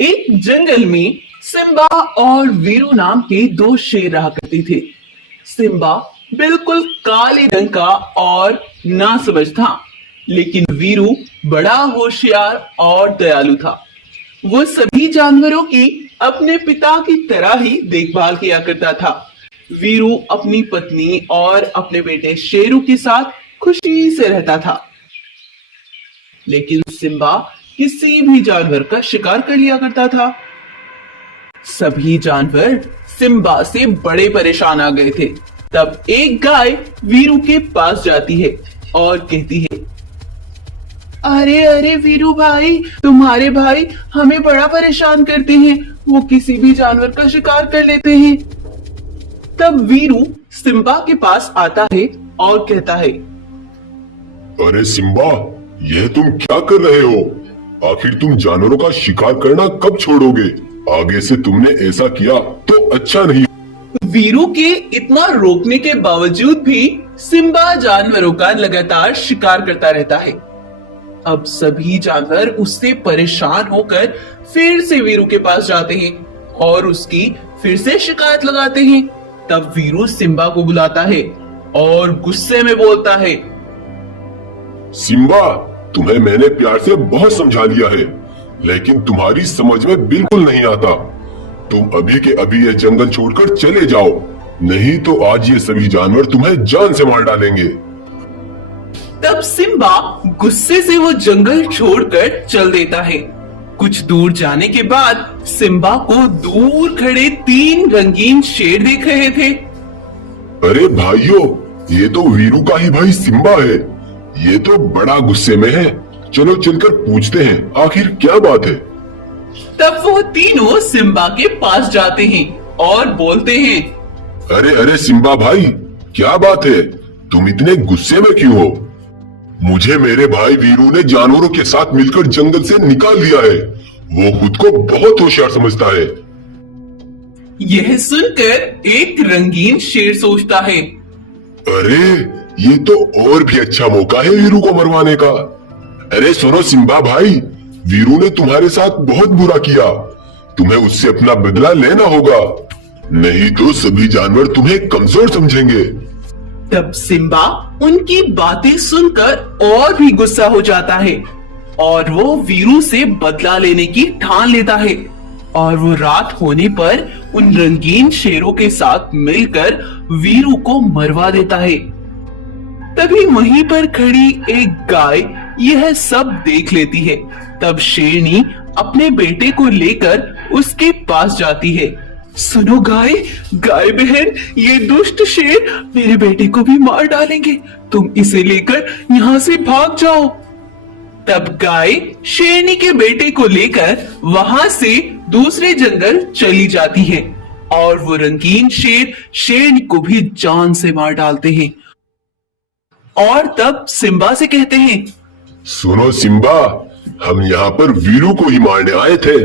एक जंगल में सिम्बा और वीरू नाम के दो शेर रहा करते थे। सिम्बा बिल्कुल काले रंग का और नासमझ था, लेकिन वीरू बड़ा होशियार और दयालु था। वो सभी जानवरों की अपने पिता की तरह ही देखभाल किया करता था। वीरू अपनी पत्नी और अपने बेटे शेरू के साथ खुशी से रहता था, लेकिन सिम्बा किसी भी जानवर का शिकार कर लिया करता था। सभी जानवर सिम्बा से बड़े परेशान आ गए थे। तब एक गाय वीरू के पास जाती है और कहती है, अरे अरे वीरू भाई, तुम्हारे भाई हमें बड़ा परेशान करते हैं। वो किसी भी जानवर का शिकार कर लेते हैं। तब वीरू सिम्बा के पास आता है और कहता है, अरे सिम्बा, यह तुम क्या कर रहे हो? आखिर तुम जानवरों का शिकार करना कब छोड़ोगे? आगे से तुमने ऐसा किया तो अच्छा नहीं। वीरू के इतना रोकने के बावजूद भी सिम्बा जानवरों का लगातार शिकार करता रहता है। अब सभी जानवर उससे परेशान होकर फिर से वीरू के पास जाते हैं और उसकी फिर से शिकायत लगाते हैं। तब वीरू सिम्बा को बुलाता है और गुस्से में बोलता है, सिम्बा, तुम्हें मैंने प्यार से बहुत समझा लिया है, लेकिन तुम्हारी समझ में बिल्कुल नहीं आता। तुम अभी के अभी यह जंगल छोड़कर चले जाओ, नहीं तो आज ये सभी जानवर तुम्हें जान से मार डालेंगे। तब सिम्बा गुस्से से वो जंगल छोड़कर चल देता है। कुछ दूर जाने के बाद सिम्बा को दूर खड़े 3 रंगीन शेर देख रहे थे। अरे भाइयों, ये तो वीरू का ही भाई सिम्बा है। ये तो बड़ा गुस्से में है। चलो चलकर पूछते हैं आखिर क्या बात है। तब वो तीनों सिम्बा के पास जाते हैं और बोलते हैं, अरे अरे सिम्बा भाई, क्या बात है? तुम इतने गुस्से में क्यों हो? मुझे मेरे भाई वीरू ने जानवरों के साथ मिलकर जंगल से निकाल दिया है। वो खुद को बहुत होशियार समझता है। यह सुनकर एक रंगीन शेर सोचता है, अरे ये तो और भी अच्छा मौका है वीरू को मरवाने का। अरे सुनो सिम्बा भाई, वीरू ने तुम्हारे साथ बहुत बुरा किया। तुम्हें उससे अपना बदला लेना होगा, नहीं तो सभी जानवर तुम्हें कमजोर समझेंगे। तब सिम्बा उनकी बातें सुनकर और भी गुस्सा हो जाता है और वो वीरू से बदला लेने की ठान लेता है और वो रात होने पर उन रंगीन शेरों के साथ मिलकर वीरू को मरवा देता है। तभी वहीं पर खड़ी एक गाय यह सब देख लेती है। तब शेरनी अपने बेटे को लेकर उसके पास जाती है। सुनो गाय बहन, ये दुष्ट शेर मेरे बेटे को भी मार डालेंगे। तुम इसे लेकर यहाँ से भाग जाओ। तब गाय शेरनी के बेटे को लेकर वहां से दूसरे जंगल चली जाती है और वो रंगीन शेर शेरनी को भी जान से मार डालते हैं। और तब सिम्बा से कहते हैं, सुनो सिम्बा, हम यहाँ पर वीरू को ही मारने आए थे,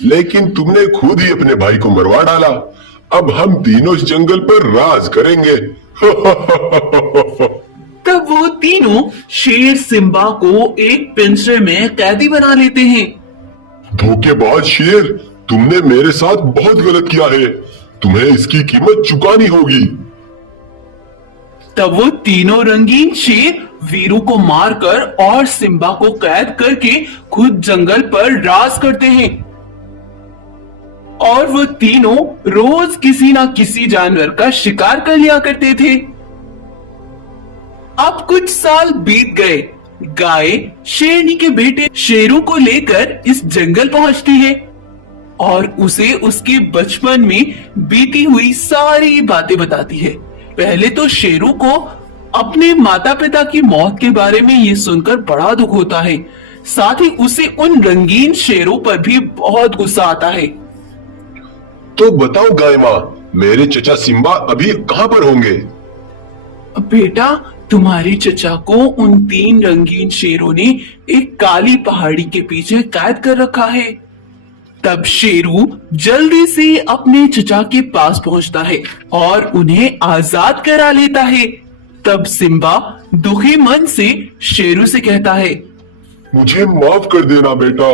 लेकिन तुमने खुद ही अपने भाई को मरवा डाला। अब हम तीनों इस जंगल पर राज करेंगे। तब वो तीनों शेर सिम्बा को एक पिंजरे में कैदी बना लेते हैं। धोखेबाज शेर, तुमने मेरे साथ बहुत गलत किया है। तुम्हें इसकी कीमत चुकानी होगी। तब वो तीनों रंगीन शेर वीरू को मारकर और सिम्बा को कैद करके खुद जंगल पर राज करते हैं और वो तीनों रोज किसी ना किसी जानवर का शिकार कर लिया करते थे। अब कुछ साल बीत गए। गाय शेरनी के बेटे शेरू को लेकर इस जंगल पहुंचती है और उसे उसके बचपन में बीती हुई सारी बातें बताती है। पहले तो शेरू को अपने माता पिता की मौत के बारे में ये सुनकर बड़ा दुख होता है। साथ ही उसे उन रंगीन शेरों पर भी बहुत गुस्सा आता है। तो बताओ गाय माँ, मेरे चचा सिम्बा अभी कहाँ पर होंगे? बेटा, तुम्हारे चचा को उन 3 रंगीन शेरों ने एक काली पहाड़ी के पीछे कैद कर रखा है। तब शेरू जल्दी से अपने चचा के पास पहुंचता है और उन्हें आजाद करा लेता है। तब सिम्बा दुखी मन से शेरू से कहता है, मुझे माफ कर देना बेटा,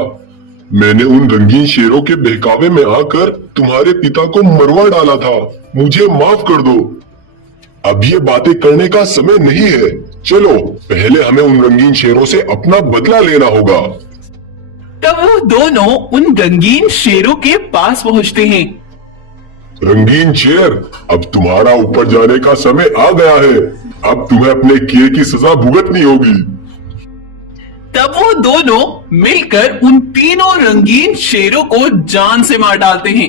मैंने उन रंगीन शेरों के बहकावे में आकर तुम्हारे पिता को मरवा डाला था। मुझे माफ कर दो। अब ये बातें करने का समय नहीं है। चलो पहले हमें उन रंगीन शेरों से अपना बदला लेना होगा। तब वो दोनों उन रंगीन शेरों के पास पहुंचते हैं। रंगीन शेर, अब तुम्हारा ऊपर जाने का समय आ गया है। अब तुम्हें अपने किए की सजा भुगतनी होगी। तब वो दोनों मिलकर उन तीनों रंगीन शेरों को जान से मार डालते हैं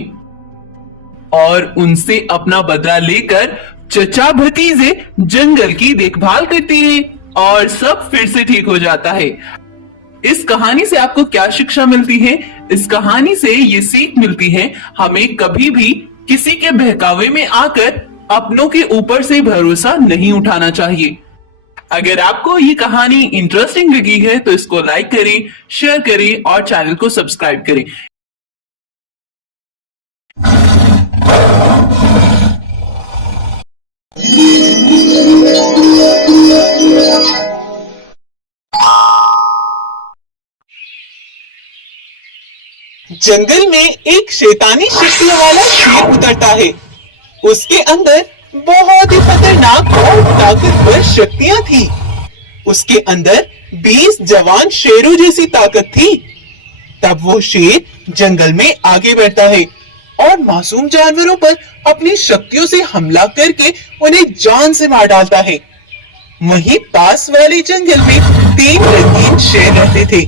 और उनसे अपना बदला लेकर चचा भतीजे जंगल की देखभाल करते हैं और सब फिर से ठीक हो जाता है। इस कहानी से आपको क्या शिक्षा मिलती है? इस कहानी से ये सीख मिलती है, हमें कभी भी किसी के बहकावे में आकर अपनों के ऊपर से भरोसा नहीं उठाना चाहिए। अगर आपको ये कहानी इंटरेस्टिंग लगी है तो इसको लाइक करें, शेयर करें और चैनल को सब्सक्राइब करें। जंगल में एक शैतानी शक्तियों वाला शेर उतरता है। उसके अंदर बहुत ही खतरनाक और ताकतवर शक्तियां थी। उसके अंदर 20 जवान शेरों जैसी ताकत थी। तब वो शेर जंगल में आगे बढ़ता है और मासूम जानवरों पर अपनी शक्तियों से हमला करके उन्हें जान से मार डालता है। वहीं पास वाले जंगल में 3 रंगीन शेर रहते थे।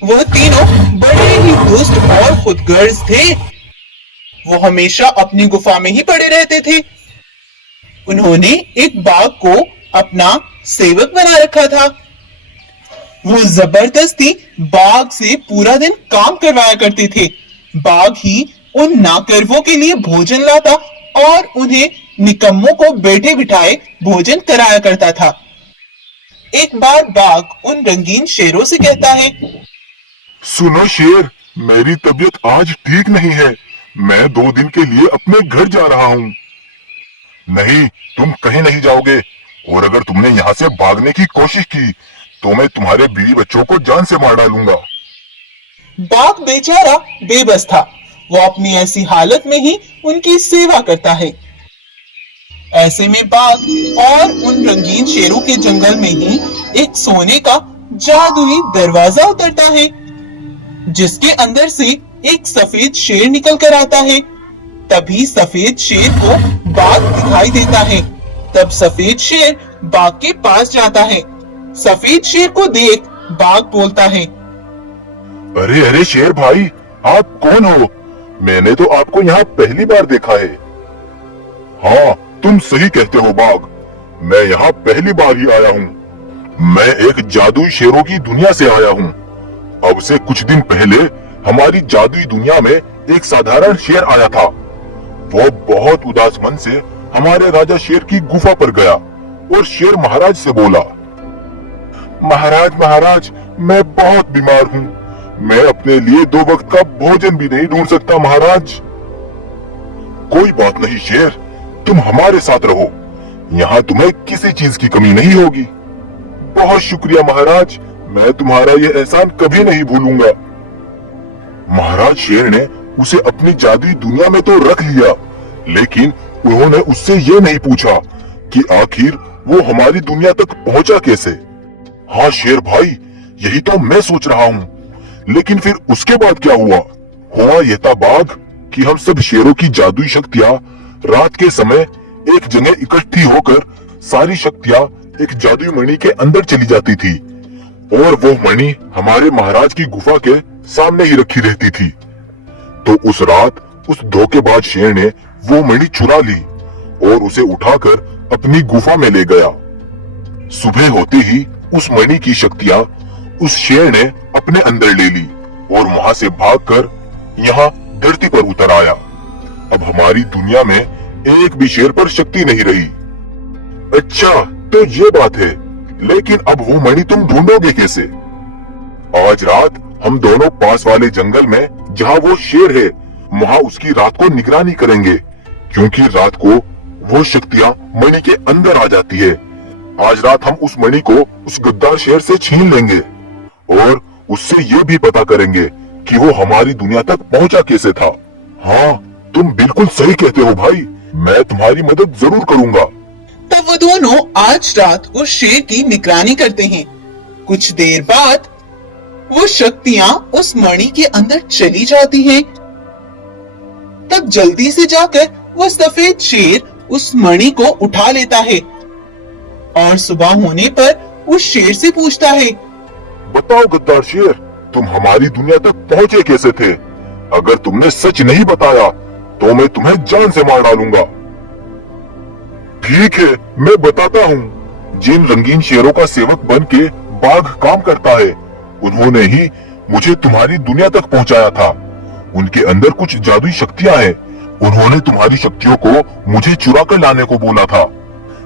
वो तीनों बड़े ही दुष्ट और खुदगर्ज थे। वो हमेशा अपनी गुफा में ही पड़े रहते थे। उन्होंने एक बाघ को अपना सेवक बना रखा था। वो जबरदस्ती बाघ से पूरा दिन काम करवाया करते थे। बाघ ही उन नाकर्वों के लिए भोजन लाता और उन्हें निकम्मों को बैठे बिठाए भोजन कराया करता था। एक बार बाघ उन रंगीन शेरों से कहता है, सुनो शेर, मेरी तबीयत आज ठीक नहीं है। मैं 2 दिन के लिए अपने घर जा रहा हूँ। नहीं, तुम कहीं नहीं जाओगे, और अगर तुमने यहाँ से भागने की कोशिश की तो मैं तुम्हारे बीवी बच्चों को जान से मार डालूंगा। बाघ बेचारा बेबस था। वो अपनी ऐसी हालत में ही उनकी सेवा करता है। ऐसे में बाघ और उन रंगीन शेरों के जंगल में ही एक सोने का जादुई दरवाजा उतरता है, जिसके अंदर से एक सफेद शेर निकल कर आता है। तभी सफेद शेर को बाघ दिखाई देता है। तब सफेद शेर बाघ के पास जाता है। सफेद शेर को देख बाघ बोलता है, अरे अरे शेर भाई, आप कौन हो? मैंने तो आपको यहाँ पहली बार देखा है। हाँ, तुम सही कहते हो बाघ, मैं यहाँ पहली बार ही आया हूँ। मैं एक जादुई शेरों की दुनिया से आया हूँ। अब से कुछ दिन पहले हमारी जादुई दुनिया में एक साधारण शेर आया था। वो बहुत उदास मन से हमारे राजा शेर की गुफा पर गया और शेर महाराज से बोला, महाराज महाराज, मैं बहुत बीमार हूँ। मैं अपने लिए 2 वक्त का भोजन भी नहीं ढूंढ सकता महाराज। कोई बात नहीं शेर, तुम हमारे साथ रहो। यहाँ तुम्हें किसी चीज की कमी नहीं होगी। बहुत शुक्रिया महाराज, मैं तुम्हारा ये एहसान कभी नहीं भूलूंगा। महाराज शेर ने उसे अपनी जादुई दुनिया में तो रख लिया, लेकिन उन्होंने उससे ये नहीं पूछा कि आखिर वो हमारी दुनिया तक पहुंचा कैसे। हाँ शेर भाई, यही तो मैं सोच रहा हूँ। लेकिन फिर उसके बाद क्या हुआ? हुआ यह था बाघ कि हम सब शेरों की जादुई शक्तियां रात के समय एक जगह इकट्ठी होकर सारी शक्तियां एक जादुई मणि के अंदर चली जाती थी, और वो मणि हमारे महाराज की गुफा के सामने ही रखी रहती थी। तो उस रात उस धोखेबाज शेर ने वो मणि चुरा ली और उसे उठाकर अपनी गुफा में ले गया। सुबह होते ही उस मणि की शक्तियां उस शेर ने अपने अंदर ले ली और वहां से भागकर यहाँ धरती पर उतर आया। अब हमारी दुनिया में एक भी शेर पर शक्ति नहीं रही। अच्छा, तो ये बात है, लेकिन अब वो मणि तुम ढूंढोगे कैसे? आज रात हम दोनों पास वाले जंगल में जहाँ वो शेर है वहाँ उसकी रात को निगरानी करेंगे, क्योंकि रात को वो शक्तियाँ मणि के अंदर आ जाती है। आज रात हम उस मणि को उस गद्दार शेर से छीन लेंगे और उससे ये भी पता करेंगे कि वो हमारी दुनिया तक पहुंचा कैसे था। हाँ, तुम बिल्कुल सही कहते हो भाई, मैं तुम्हारी मदद जरूर करूंगा। तब वो दोनों आज रात उस शेर की निगरानी करते हैं। कुछ देर बाद वो शक्तियां उस मणि के अंदर चली जाती हैं। तब जल्दी से जाकर वो सफेद शेर उस मणि को उठा लेता है और सुबह होने पर उस शेर से पूछता है, बताओ गद्दार शेर, तुम हमारी दुनिया तक पहुंचे कैसे थे? अगर तुमने सच नहीं बताया तो मैं तुम्हें जान से मार डालूंगा। ठीक है, मैं बताता हूँ। जिन रंगीन शेरों का सेवक बन के बाघ काम करता है, उन्होंने ही मुझे तुम्हारी दुनिया तक पहुंचाया था। उनके अंदर कुछ जादुई शक्तियां हैं। उन्होंने तुम्हारी शक्तियों को मुझे चुरा कर लाने को बोला था।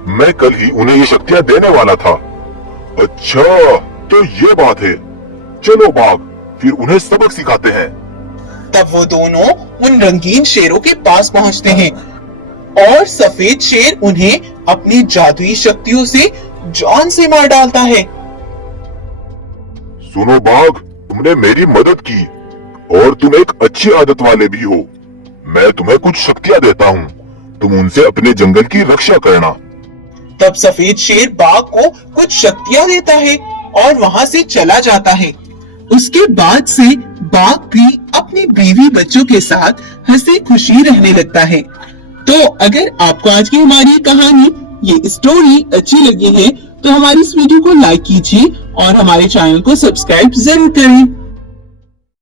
मैं कल ही उन्हें ये शक्तियां देने वाला था। अच्छा, तो ये बात है। चलो बाघ, फिर उन्हें सबक सिखाते हैं। तब वो दोनों उन रंगीन शेरों के पास पहुंचते हैं और सफेद शेर उन्हें अपनी जादुई शक्तियों से जान से मार डालता है। सुनो बाघ, तुमने मेरी मदद की और तुम एक अच्छी आदत वाले भी हो। मैं तुम्हें कुछ शक्तियां देता हूँ, तुम उनसे अपने जंगल की रक्षा करना। तब सफेद शेर बाघ को कुछ शक्तियां देता है और वहां से चला जाता है। उसके बाद से बाघ भी अपनी बीवी बच्चों के साथ हंसी खुशी रहने लगता है। तो अगर आपको आज की हमारी कहानी, ये स्टोरी अच्छी लगी है तो हमारी इस वीडियो को लाइक कीजिए और हमारे चैनल को सब्सक्राइब जरूर करें।